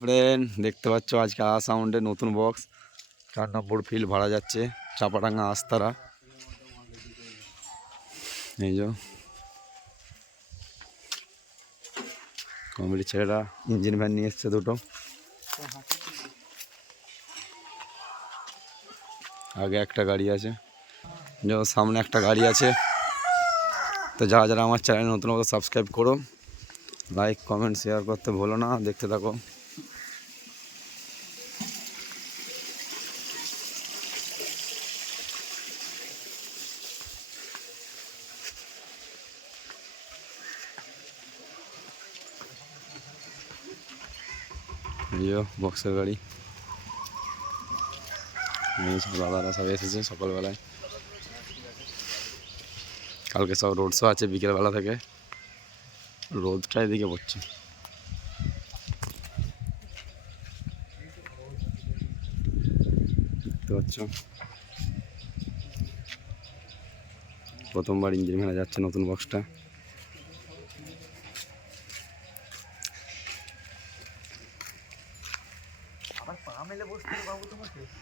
Friend দেখতে পাচ্ছ আজকে আ সাউন্ডের নতুন বক্স চার নম্বর ফিল্ড ভাড়া যাচ্ছে, চাপাডাঙ্গা আস্তারা। এই যে। কমেডি ছেলেরা ইঞ্জিন ভ্যান নিয়ে এসছে দুটো। আগে একটা গাড়ি আছে। যে সামনে একটা গাড়ি আছে। তো যারা যারা আমার চ্যানেল নতুন মতো সাবস্ক্রাইব করো। লাইক কমেন্ট শেয়ার করতে ভুলো না। দেখতে থাকো। এই যে বক্সের গাড়ি দাদারা সব এসেছে সকালবেলায় কালকে সব রোড শো আছে বিকেলবেলা থেকে রোদটা এদিকে পড়ছে দেখতে পাচ্ছ প্রথমবার ইঞ্জিন মেলা যাচ্ছে নতুন বক্সটা আমার পা মেলে বসতে বাবু তোমাকে